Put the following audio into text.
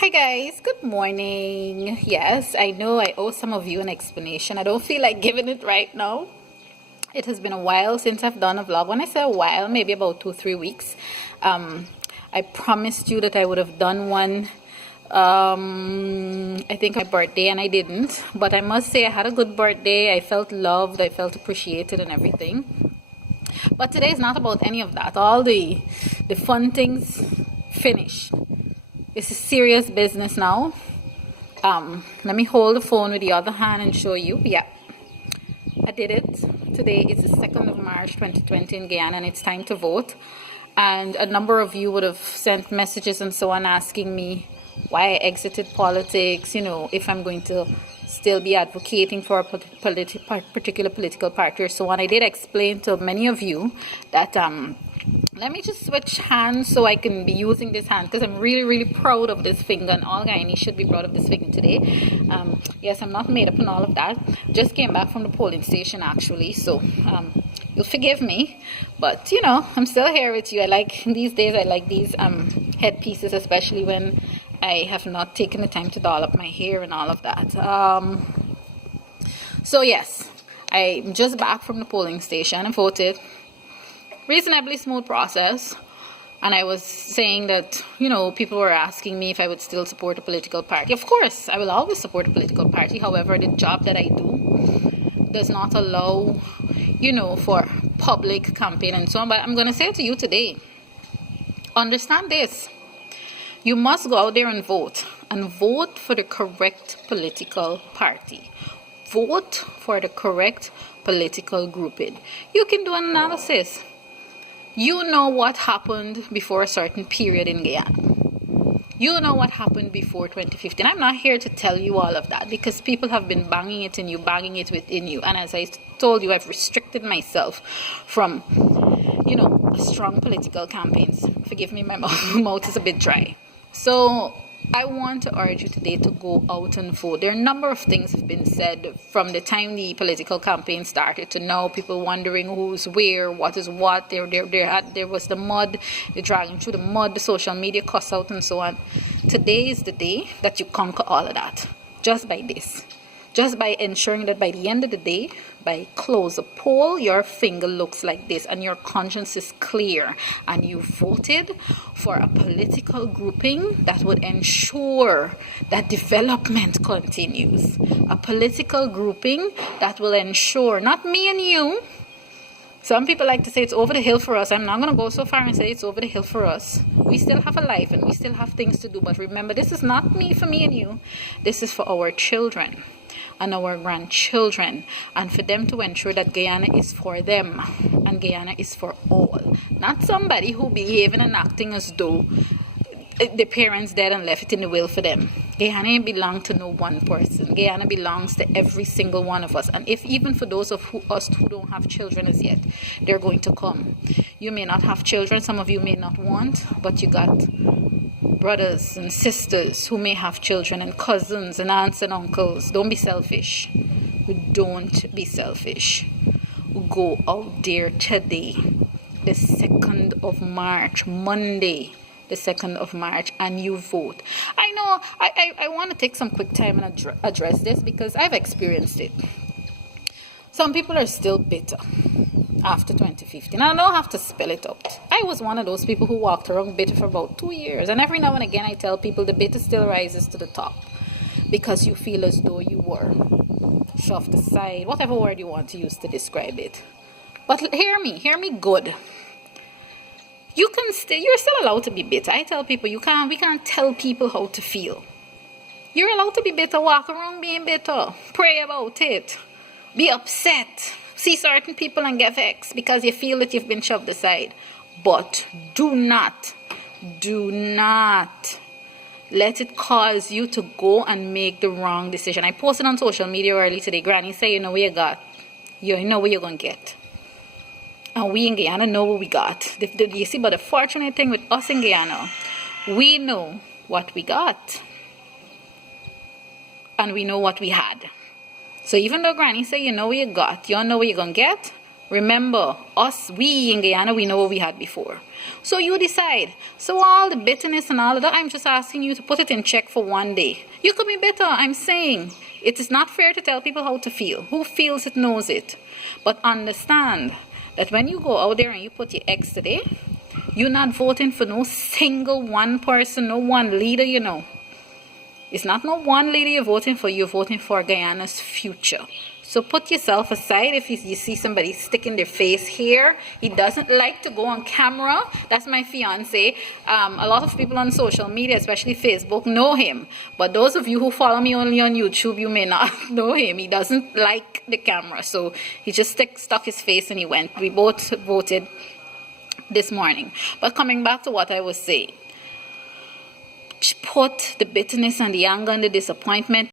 Hi guys, good morning. Yes, I know I owe some of you an explanation. I don't feel like giving it right now. It has been a while since I've done a vlog. When I say a while, maybe about 2-3 weeks. I promised you that I would have done one. I think my birthday, and I didn't. But I must say I had a good birthday. I felt loved. I felt appreciated and everything. But today is not about any of that. All the fun things finished. This is serious business now. Let me hold the phone with the other hand and show you. Yeah, I did it. Today is the 2nd of March 2020 in Guyana, and it's time to vote. And a number of you would have sent messages and so on asking me why I exited politics, if I'm going to still be advocating for a particular political party or so on. I did explain to many of you that let me just switch hands so I can be using this hand, because I'm really, really proud of this finger, and all Guyanese should be proud of this finger today. Yes, I'm not made up and all of that. Just came back from the polling station actually, so you'll forgive me, but I'm still here with you. These days I like these headpieces, especially when I have not taken the time to doll up my hair and all of that. So yes, I'm just back from the polling station. I voted. Reasonably smooth process. And I was saying that, people were asking me if I would still support a political party. Of course, I will always support a political party. However, the job that I do does not allow, for public campaign and so on. But I'm going to say to you today, understand this. You must go out there and vote for the correct political party. Vote for the correct political grouping. You can do an analysis. You know what happened before a certain period in Guyana. You know what happened before 2015. I'm not here to tell you all of that, because people have been banging it within you. And as I told you, I've restricted myself from, strong political campaigns. Forgive me, my mouth is a bit dry. So I want to urge you today to go out and vote. There are a number of things have been said from the time the political campaign started to now. People wondering who's where, what is what. There was the mud, the dragging through the mud, the social media cuss out and so on. Today is the day that you conquer all of that. Just by this. Just by ensuring that by the end of the day, by close a poll, your finger looks like this and your conscience is clear, and you voted for a political grouping that would ensure that development continues. A political grouping that will ensure, not me and you. Some people like to say it's over the hill for us. I'm not going to go so far and say it's over the hill for us. We still have a life and we still have things to do. But remember, this is not for me and you. This is for our children and our grandchildren, and for them to ensure that Guyana is for them and Guyana is for all. Not somebody who behaving and acting as though the parents dead and left it in the will for them. Guyana belongs to no one person. Guyana belongs to every single one of us. And if even for those of us who don't have children as yet, they're going to come. You may not have children, some of you may not want, but you got brothers and sisters who may have children, and cousins and aunts and uncles. Don't be selfish. Don't be selfish. Go out there today, the 2nd of March, Monday, the 2nd of March, and you vote. I know I want to take some quick time and address this, because I've experienced it. Some people are still bitter after 2015. I don't have to spell it out. I was one of those people who walked around bitter for about 2 years. And every now and again I tell people the bitter still rises to the top, because you feel as though you were shoved aside, whatever word you want to use to describe it. But hear me good. You're still allowed to be bitter. I tell people we can't tell people how to feel. You're allowed to be bitter, walk around being bitter, pray about it, be upset, see certain people and get vexed because you feel that you've been shoved aside. But do not let it cause you to go and make the wrong decision. I posted on social media early today. Granny say, you know what you got. You know what you're going to get. And we in Guyana know what we got. You see, but the fortunate thing with us in Guyana, we know what we got. And we know what we had. So even though Granny say you know what you got, you don't know what you're going to get, Remember, we in Guyana, we know what we had before. So you decide. So all the bitterness and all of that, I'm just asking you to put it in check for one day. You could be bitter, I'm saying. It is not fair to tell people how to feel. Who feels it knows it. But understand that when you go out there and you put your X today, you're not voting for no single one person, no one leader, you know. It's not no one leader you're voting for Guyana's future. So put yourself aside. If you see somebody sticking their face here, he doesn't like to go on camera. That's my fiance. A lot of people on social media, especially Facebook, know him. But those of you who follow me only on YouTube, you may not know him. He doesn't like the camera. So he just stuck his face and he went. We both voted this morning. But coming back to what I was saying, put the bitterness and the anger and the disappointment